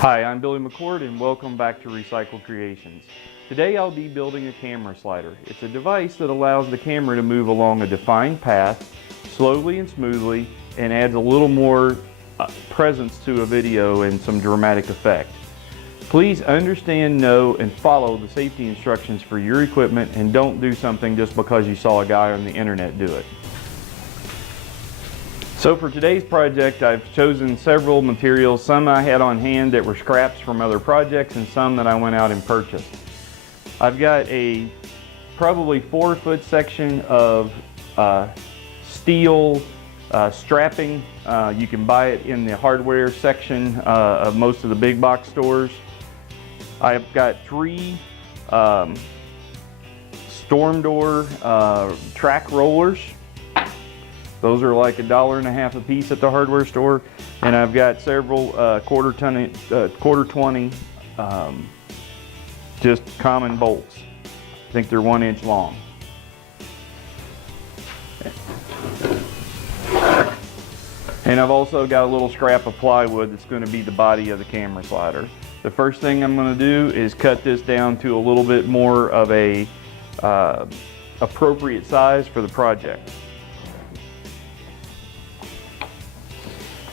Hi, I'm Billy McCord and welcome back to Recycled Creations. Today I'll be building a camera slider. It's a device that allows the camera to move along a defined path slowly and smoothly and adds a little more presence to a video and some dramatic effect. Please understand, know, and follow the safety instructions for your equipment and don't do something just because you saw a guy on the internet do it. So for today's project, I've chosen several materials. Some I had on hand that were scraps from other projects and some that I went out and purchased. I've got a probably 4-foot section of steel strapping. You can buy it in the hardware section of most of the big box stores. I've got 3 storm door track rollers. Those are like $1.50 a piece at the hardware store, and I've got several quarter 20 just common bolts. I think they're 1 inch long. And I've also got a little scrap of plywood that's going to be the body of the camera slider. The first thing I'm going to do is cut this down to a little bit more of a appropriate size for the project.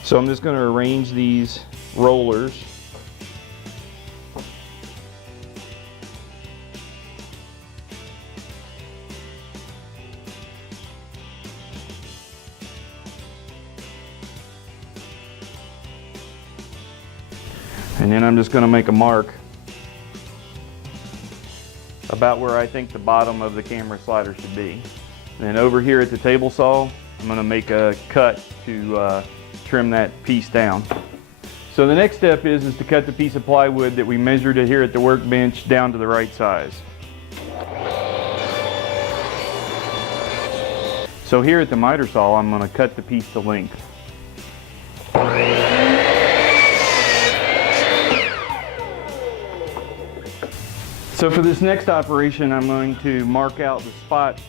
So I'm just going to arrange these rollers and then I'm just going to make a mark about where I think the bottom of the camera slider should be. And then over here at the table saw, I'm going to make a cut to trim that piece down. So the next step is to cut the piece of plywood that we measured here at the workbench down to the right size. So here at the miter saw, I'm going to cut the piece to length. So for this next operation, I'm going to mark out the spot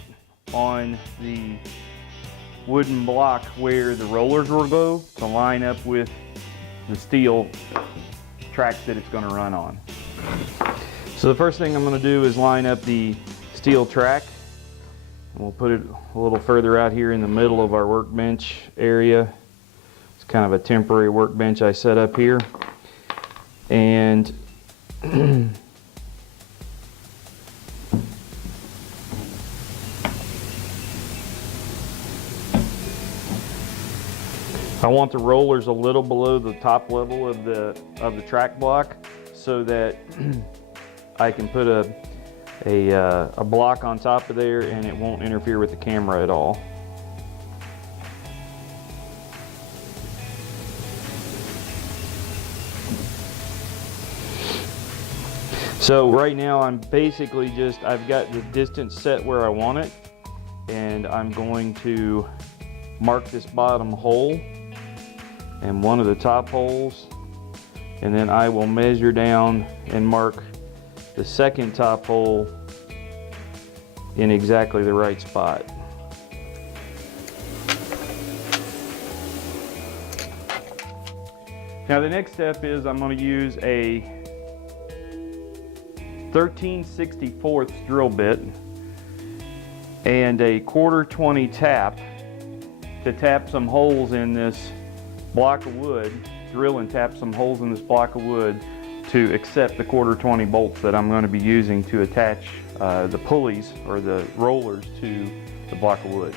on the wooden block where the rollers will go to line up with the steel tracks that it's going to run on. So the first thing I'm going to do is line up the steel track. And we'll put it a little further out here in the middle of our workbench area. It's kind of a temporary workbench I set up here. And I want the rollers a little below the top level of the track block so that I can put a block on top of there and it won't interfere with the camera at all. So right now I'm basically I've got the distance set where I want it, and I'm going to mark this bottom hole and one of the top holes, and then I will measure down and mark the second top hole in exactly the right spot. Now the next step is I'm going to use a 13/64 drill bit and a 1/4 tap to tap some holes in this block of wood, drill and tap some holes in this block of wood to accept the 1/4 bolts that I'm going to be using to attach the pulleys or the rollers to the block of wood.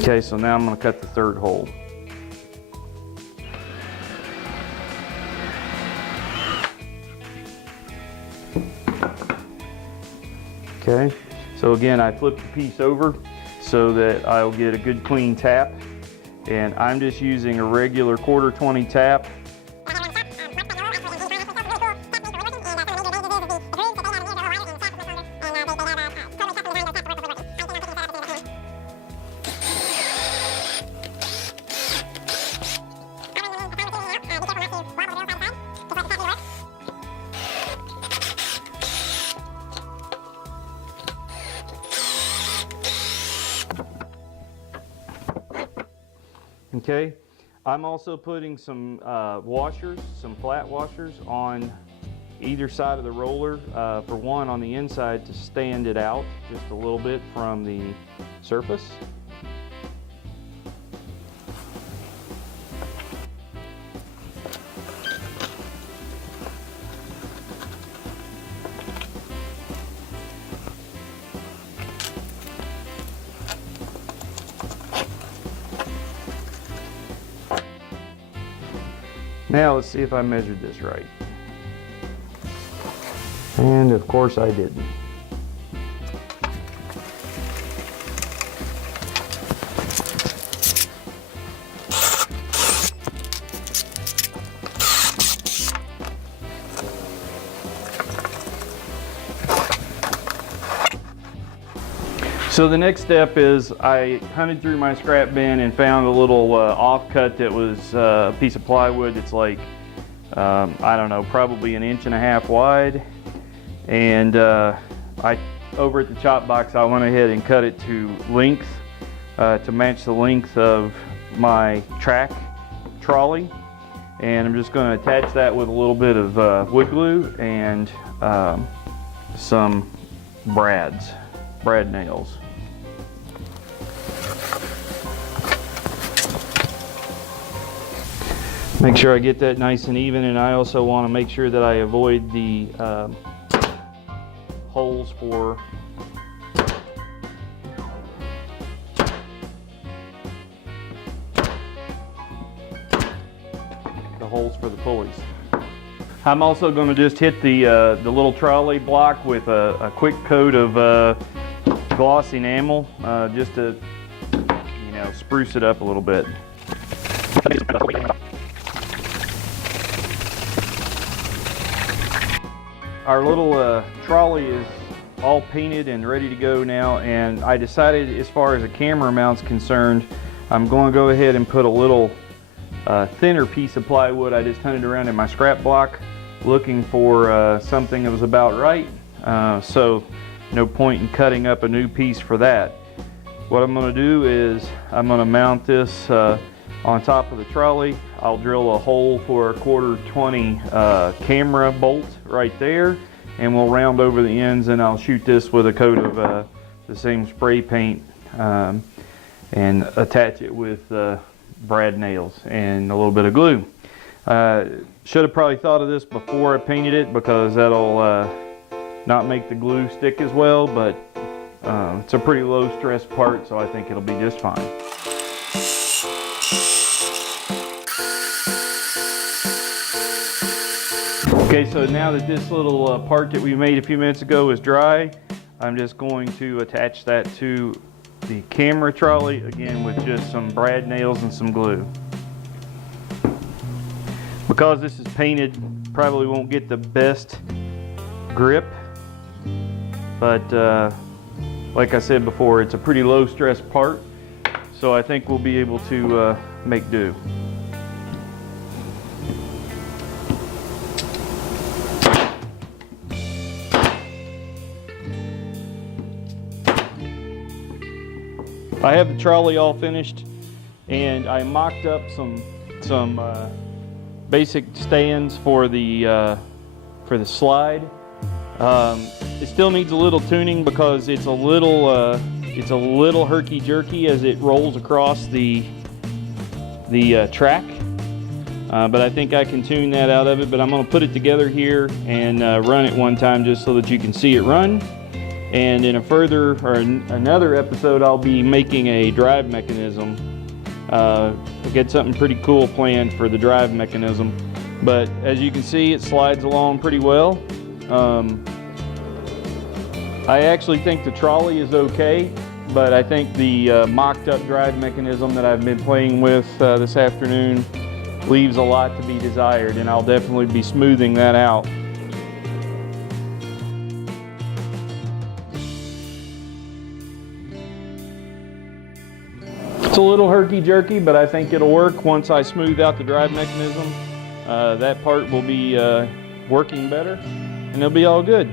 Okay, so now I'm going to cut the third hole. Okay, so again I flip the piece over so that I'll get a good clean tap, and I'm just using a regular 1/4 tap. Okay, I'm also putting some washers, some flat washers on either side of the roller. For one, on the inside to stand it out just a little bit from the surface. Now let's see if I measured this right. And of course I didn't. So the next step is I hunted through my scrap bin and found a little offcut that was a piece of plywood that's like, I don't know, probably 1.5 inches wide. And over at the chop box, I went ahead and cut it to length to match the length of my track trolley. And I'm just going to attach that with a little bit of wood glue and some brad nails. Make sure I get that nice and even, and I also want to make sure that I avoid the holes for the pulleys. I'm also going to just hit the little trolley block with a quick coat of gloss enamel, just to, you know, spruce it up a little bit. Our little trolley is all painted and ready to go now, and I decided, as far as a camera mount's concerned, I'm going to go ahead and put a little thinner piece of plywood. I just hunted around in my scrap block looking for something that was about right, so no point in cutting up a new piece for that. What I'm going to do is I'm going to mount this on top of the trolley. I'll drill a hole for a 1/4 camera bolt right there, and we'll round over the ends, and I'll shoot this with a coat of the same spray paint and attach it with brad nails and a little bit of glue. Should have probably thought of this before I painted it, because that'll not make the glue stick as well, but it's a pretty low stress part, so I think it'll be just fine. Okay, so now that this little part that we made a few minutes ago is dry, I'm just going to attach that to the camera trolley, again with just some brad nails and some glue. Because this is painted, probably won't get the best grip, but like I said before, it's a pretty low stress part, so I think we'll be able to make do. I have the trolley all finished, and I mocked up some basic stands for the slide. It still needs a little tuning because it's a little herky-jerky as it rolls across the track. But I think I can tune that out of it. But I'm going to put it together here and run it one time just so that you can see it run. And in another episode, I'll be making a drive mechanism. We'll get something pretty cool planned for the drive mechanism. But as you can see, it slides along pretty well. I actually think the trolley is okay. but I think the mocked up drive mechanism that I've been playing with this afternoon leaves a lot to be desired, and I'll definitely be smoothing that out. It's a little herky-jerky, but I think it'll work once I smooth out the drive mechanism. That part will be working better, and it'll be all good.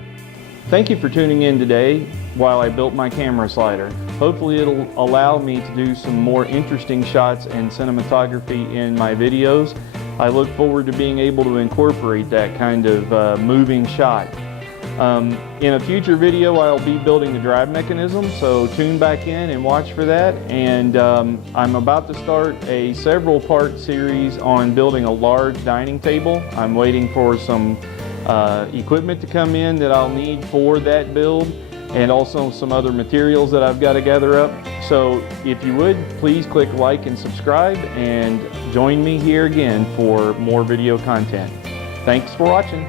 Thank you for tuning in today while I built my camera slider. Hopefully it'll allow me to do some more interesting shots and cinematography in my videos. I look forward to being able to incorporate that kind of moving shot. In a future video, I'll be building the drive mechanism, so tune back in and watch for that. And I'm about to start a several part series on building a large dining table. I'm waiting for some equipment to come in that I'll need for that build, and also some other materials that I've got to gather up. So if you would, please click like and subscribe, and join me here again for more video content. Thanks for watching.